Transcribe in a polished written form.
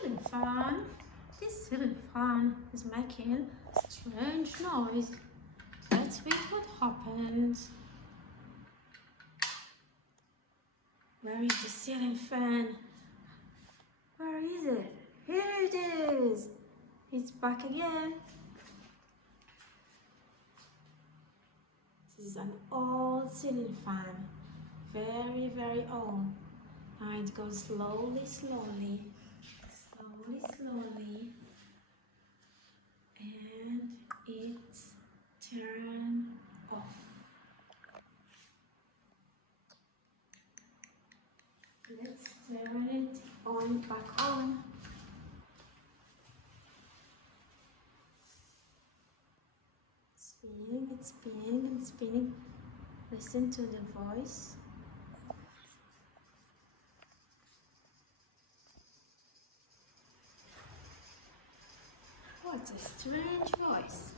ceiling fan. This ceiling fan is making a strange noise. Let's wait what happens. Where is the ceiling fan? Where is it? Here it is. It's back again. This is an old ceiling fan. Very, very old. Now it goes slowly, slowly. Slowly, slowly. And it's turned off. Let's turn it on, back on. Spinning, it's spinning and spinning. Listen to the voice. What a strange voice.